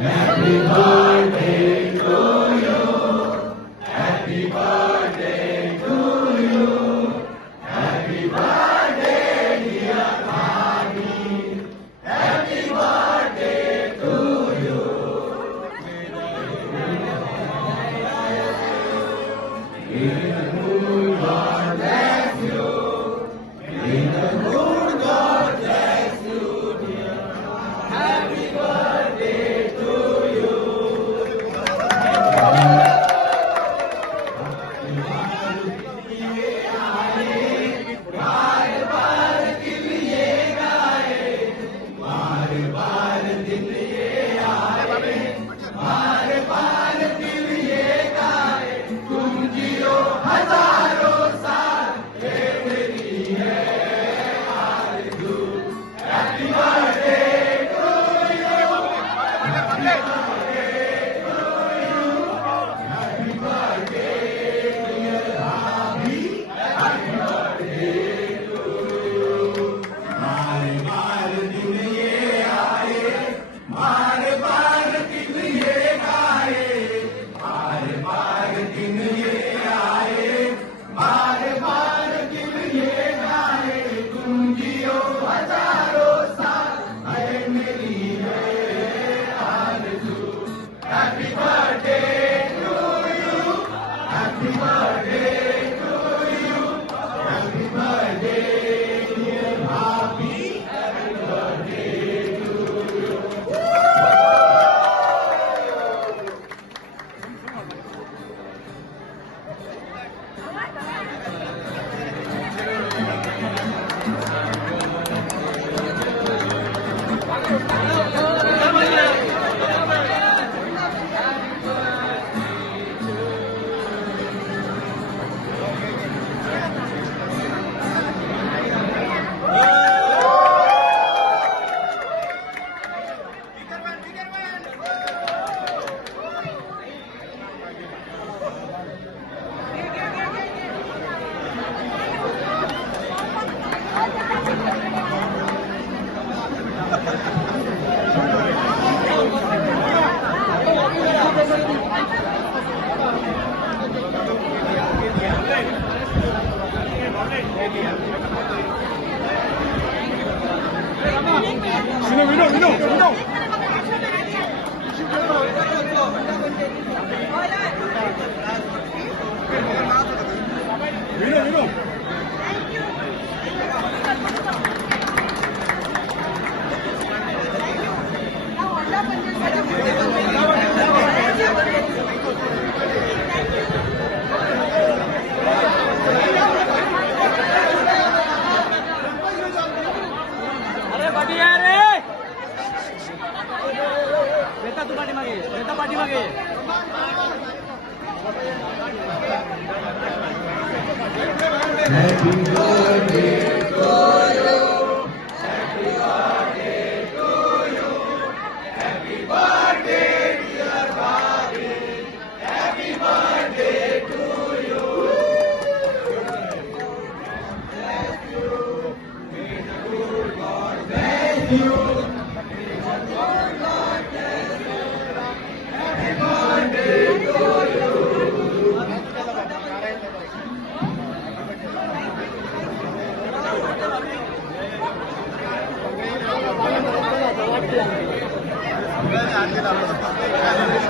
Happy birthday to you. Happy birthday to you. Happy birthday, dear Bobby. Happy birthday to you. May the good God bless you. May the good God bless you, dear. Happy birthday to you. बार बार दिल ये गाए, बार बार दिल ये आए, बार बार दिल ये गाए, तुम जियो हजारों साल, ये मेरी है आरज़ू। Happy birthday to you, happy birthday to you, happy birthday dear भाभी, हैप्पी बर्थडे टू यू। बार बार दिन ये आए, बार बार दिन ये गाए, बार बार दिन ये आए, बार बार दिन ये गाए, तुम जियो हजारों साल, है मेरी है आरज़ू। Happy birthday to you, happy birthday to you, happy birthday dear भाभी, हैप्पी बर्थडे टू यू। अरे बढ़िया रे बेटा, तू पाठीमागे ये. बेटा पाठीमागे ये. Happy birthday to you. Happy birthday to you. Happy birthday, dear Bobby. Happy birthday to you. Bless you. May the good God bless you. May the good God bless you. Happy birthday to you. आगे